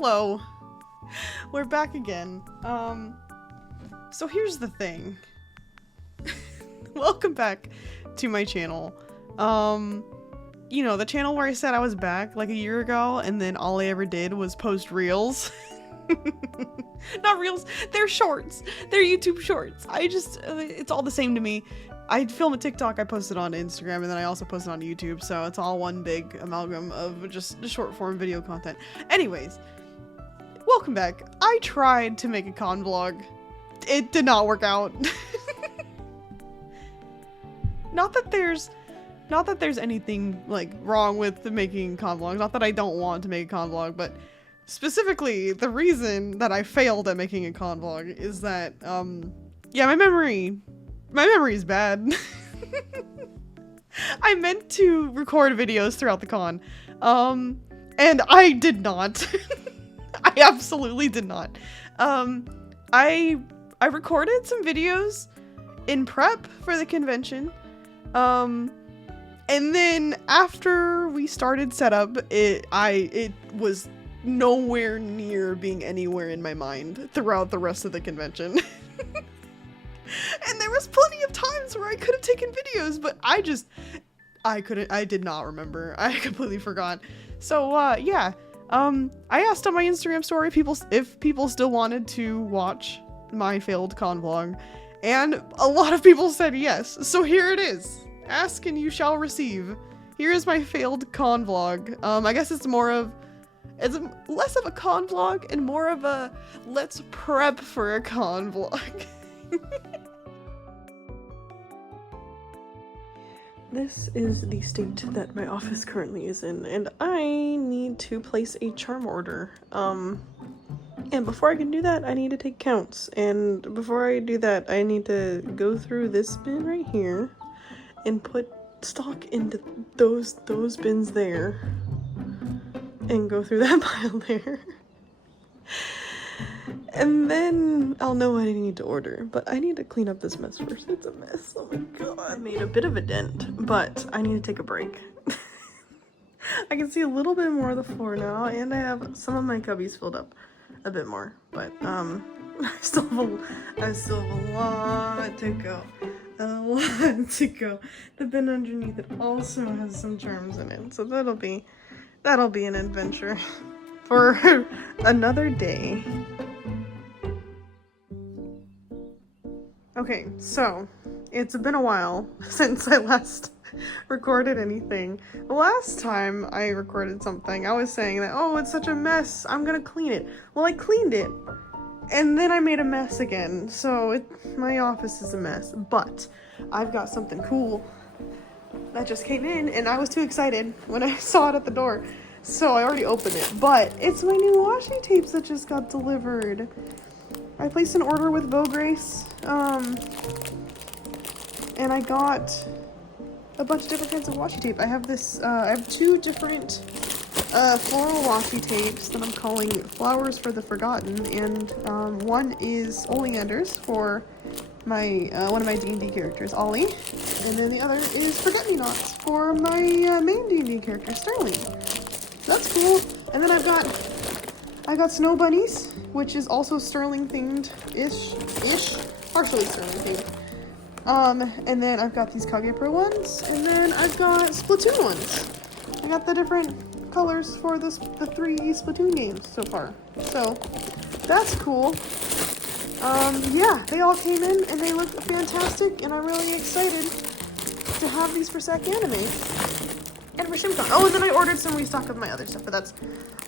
Hello. We're back again. So here's the thing. Welcome back to my channel. You know, the channel where I said I was back like a year ago, and then all I ever did was post reels. Not reels, they're shorts. They're YouTube shorts. It's all the same to me. I film a TikTok, I post it on Instagram, and then I also post it on YouTube, so it's all one big amalgam of just short form video content. Anyways, welcome back. I tried to make a con vlog. It did not work out. Not that there's anything like wrong with making con vlogs, not that I don't want to make a con vlog, but specifically the reason that I failed at making a con vlog is that, yeah, my memory is bad. I meant to record videos throughout the con, and I did not. I absolutely did not. I recorded some videos in prep for the convention, and then after we started setup, it was nowhere near being anywhere in my mind throughout the rest of the convention. And there was plenty of times where I could have taken videos, but I did not remember. I completely forgot. So, yeah. I asked on my Instagram story if people still wanted to watch my failed con vlog, and a lot of people said yes. So here it is. Ask and you shall receive. Here is my failed con vlog. I guess it's less of a con vlog and more of a let's prep for a con vlog. This is the state that my office currently is in, and I need to place a charm order. And before I can do that, I need to take counts, and before I do that, I need to go through this bin right here and put stock into those bins there and go through that pile there. And then I'll know what I need to order, but I need to clean up this mess first. It's a mess. Oh my god. I made a bit of a dent, but I need to take a break. I can see a little bit more of the floor now, and I have some of my cubbies filled up a bit more, but I still have a lot to go. A lot to go. The bin underneath it also has some charms in it, so that'll be an adventure for another day. Okay, so it's been a while since I last recorded anything. The last time I recorded something, I was saying that, oh, it's such a mess, I'm gonna clean it. Well, I cleaned it, and then I made a mess again, so my office is a mess. But I've got something cool that just came in, and I was too excited when I saw it at the door, so I already opened it. But it's my new washi tapes that just got delivered. I placed an order with Grace, and I got a bunch of different kinds of washi tape. I have two different floral washi tapes that I'm calling Flowers for the Forgotten, and one is Oleanders for my one of my D&D characters, Ollie, and then the other is Forget-Me-Nots for my main D&D character, Sterling. So that's cool. And then I got Snow Bunnies, which is also Sterling themed-ish, partially Sterling themed. And then I've got these Kage-Pro ones, and then I've got Splatoon ones. I got the different colors for the 3 Splatoon games so far. So, that's cool. Yeah, they all came in, and they look fantastic, and I'm really excited to have these for SacAnime. And for SHM Con. Oh, and then I ordered some restock of my other stuff, but that's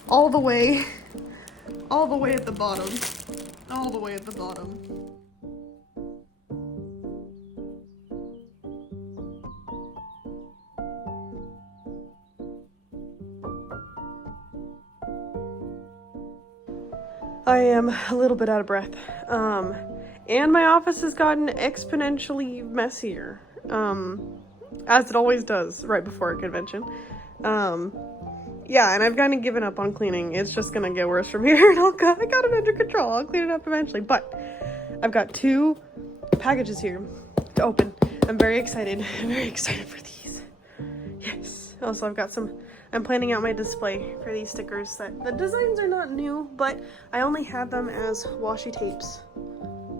all the way at the bottom. All the way at the bottom. I am a little bit out of breath. And my office has gotten exponentially messier. As it always does right before a convention. Yeah, and I've kind of given up on cleaning. It's just gonna get worse from here, and I got it under control. I'll clean it up eventually, but I've got 2 packages here to open. I'm very excited. I'm very excited for these. Yes. Also, I've got some I'm planning out my display for these stickers. That the designs are not new, but I only had them as washi tapes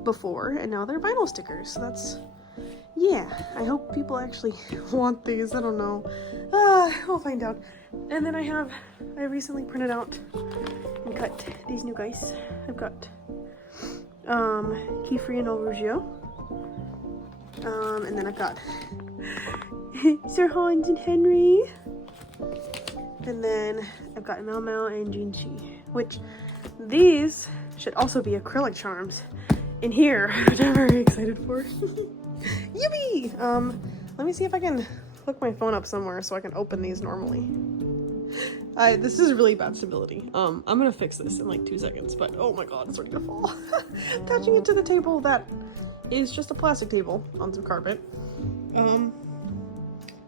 before, and now they're vinyl stickers. So that's, yeah, I hope people actually want these. I don't know. We'll find out. And then I recently printed out and cut these new guys. I've got Keyfree and Overgio. And then I've got Sir Hans and Henry. And then I've got LMAO and Jinchi, which these should also be acrylic charms in here, which I'm very excited for. Yippee! Let me see if I can hook my phone up somewhere so I can open these normally. This is really bad stability. I'm gonna fix this in like 2 seconds, but oh my god, it's ready to fall. Attaching it to the table that is just a plastic table on some carpet.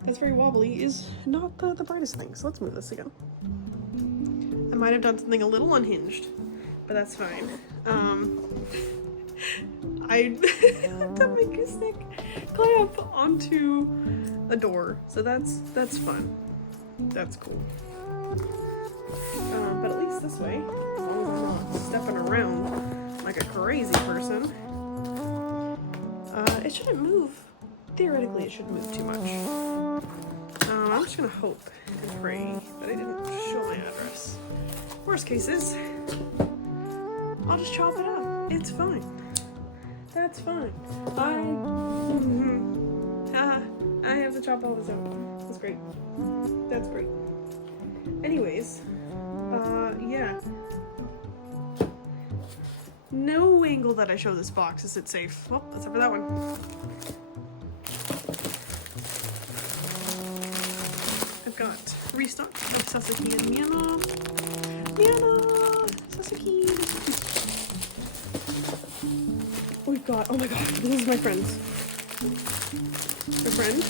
That's very wobbly is not the brightest thing, so let's move this again. I might have done something a little unhinged, but that's fine. I done my gooseneck clamp onto a door, so that's fun. That's cool. But at least this way, as long as I'm not stepping around like a crazy person, it shouldn't move. Theoretically, it shouldn't move too much. I'm just gonna hope and pray that I didn't show my address. Worst cases, I'll just chop it up. It's fine. That's fine. I have to chop all this out. That's great. That's great. Anyways, yeah. No angle that I show this box is it safe. Well, except for that one. I've got restock of Sasaki and Miana. Sasaki. We've got, oh my god, this is my friends. My friend,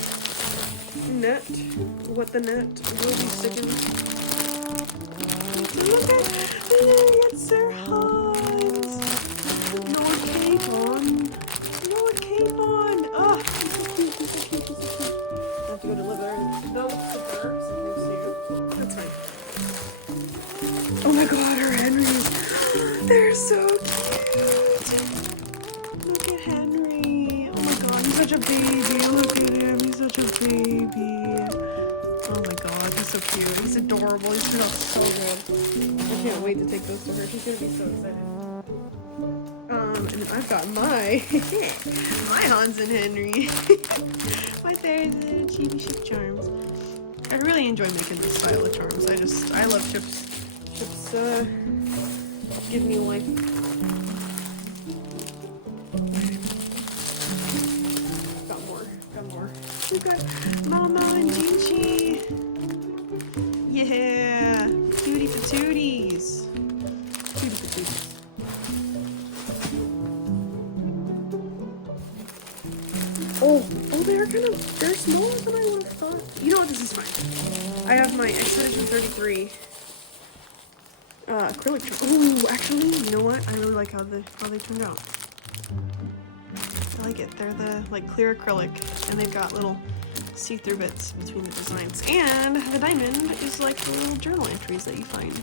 Net, what the net will be sticking. Look at Sir Hans. Lord Capon. Lord Capon. Ah, he's so cute, he's so cute, he's so cute. I have to go deliver something soon. That's fine. Oh my god, her Henrys. They're so cute. Look at Henry. Oh my god, he's such a baby. Look at him, he's such a baby. Oh my god, he's so cute. He's adorable. He turned out so good. I can't wait to take those to her. She's gonna be so excited. And then I've got my my Hans and Henry. My there's the chibi ship charms. I really enjoy making this style of charms. I love chips. Chips give me life. Got more. We've got Mama and Jinchi. Yeah, tootie patooties. Tootie patooties. Oh, they're smaller than I would have thought. You know what, this is fine. I have my Expedition 33 acrylic charm. Ooh, actually, you know what? I really like how they turned out. I like it. They're the like clear acrylic, and they've got little see-through bits between the designs. And the diamond is like the little journal entries that you find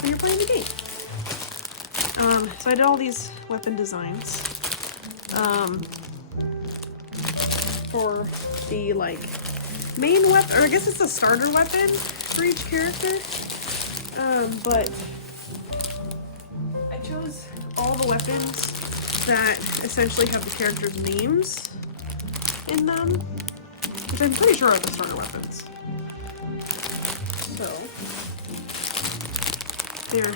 when you're playing the game. So I did all these weapon designs for the like main weapon, or I guess it's the starter weapon for each character. But I chose all the weapons that essentially have the characters' names in them, which I'm pretty sure are the starter weapons. So they're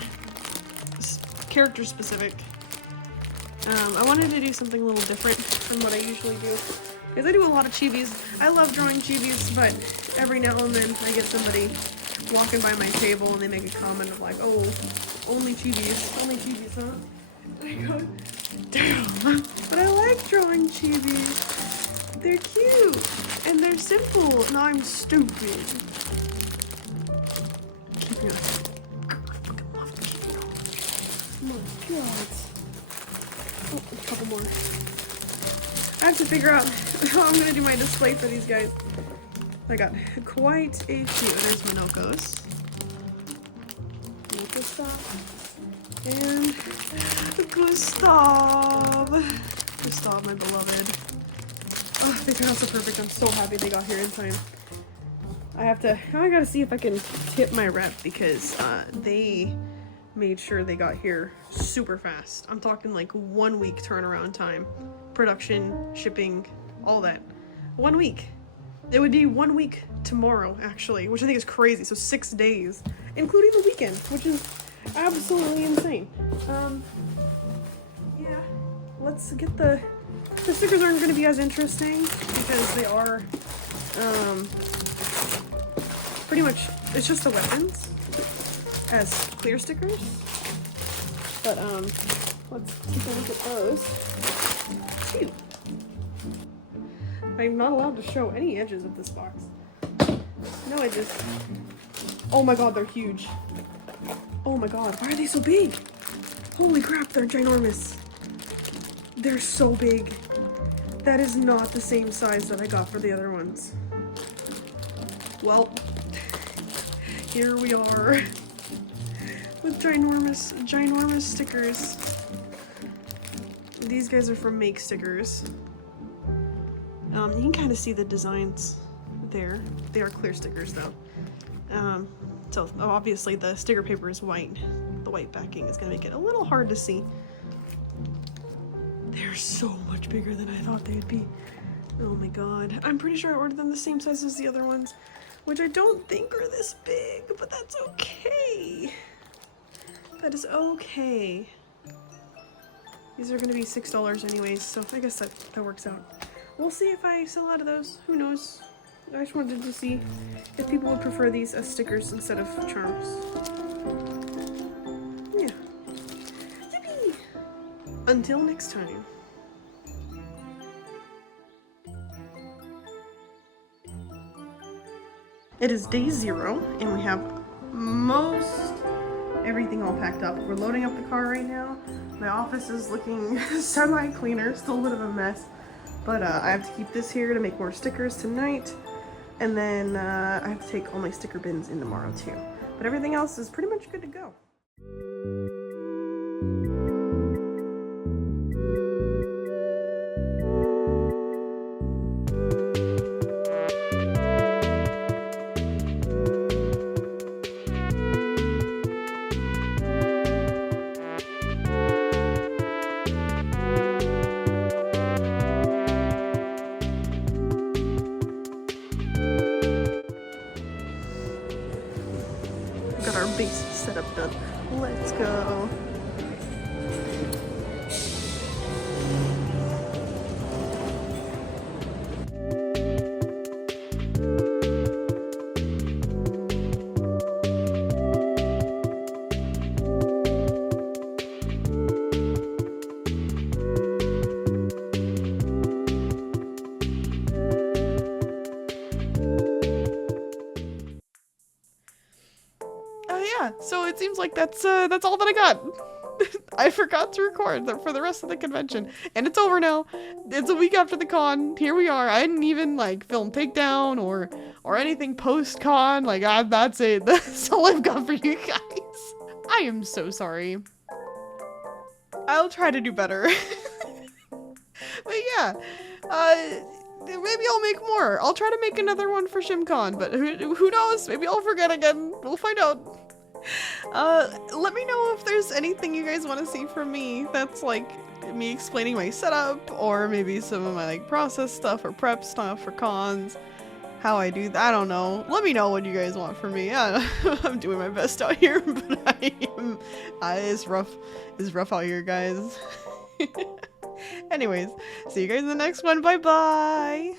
character specific. I wanted to do something a little different from what I usually do, because I do a lot of chibis. I love drawing chibis, but every now and then I get somebody walking by my table and they make a comment of like, oh, only chibis, huh? And I go, damn, but I like drawing chibis. They're cute, and they're simple. No, I'm stupid. Keep me on. I fucking love to keep me on. Oh my god. Oh, a couple more. I have to figure out how I'm gonna do my display for these guys. I got quite a few. There's Minoko's. And Gustav, my beloved. Oh, they turned out so perfect. I'm so happy they got here in time. I gotta see if I can tip my rep because they made sure they got here super fast. I'm talking like 1 week turnaround time. Production, shipping, all that. 1 week. It would be 1 week tomorrow, actually, which I think is crazy. So 6 days, including the weekend, which is absolutely insane. Yeah, let's get the stickers aren't going to be as interesting because they are, pretty much, it's just the weapons as clear stickers. But, let's take a look at those. Phew. I'm not allowed to show any edges of this box. No edges. Oh my god, they're huge. Oh my god, why are they so big? Holy crap, they're ginormous. They're so big. That is not the same size that I got for the other ones. Well, here we are with ginormous stickers. These guys are from Make Stickers. You can kind of see the designs there. They are clear stickers though. So obviously the sticker paper is white. The white backing is gonna make it a little hard to see. They're so much bigger than I thought they'd be. Oh my god. I'm pretty sure I ordered them the same size as the other ones, which I don't think are this big, but that's okay. That is okay. These are gonna be $6 anyways, so I guess that works out. We'll see if I sell out of those. Who knows? I just wanted to see if people would prefer these as stickers instead of charms. Yeah. Yippee! Until next time. It is day 0, and we have most everything all packed up. We're loading up the car right now. My office is looking semi-cleaner, still a bit of a mess. But I have to keep this here to make more stickers tonight. And then I have to take all my sticker bins in tomorrow too. But everything else is pretty much good to go. Got our base setup done. Let's go. Yeah, so it seems like that's all that I got. I forgot to record for the rest of the convention, and it's over now. It's a week after the con. Here we are. I didn't even like film takedown or anything post con. Like that's it. That's all I've got for you guys. I am so sorry. I'll try to do better. But yeah, maybe I'll make more. I'll try to make another one for SHM Con, but who knows? Maybe I'll forget again. We'll find out. Let me know if there's anything you guys want to see from me that's like me explaining my setup, or maybe some of my like process stuff or prep stuff for cons, how I do that. I don't know. Let me know what you guys want from me. I'm doing my best out here, but it's rough. It's rough out here, guys. Anyways, see you guys in the next one. Bye bye.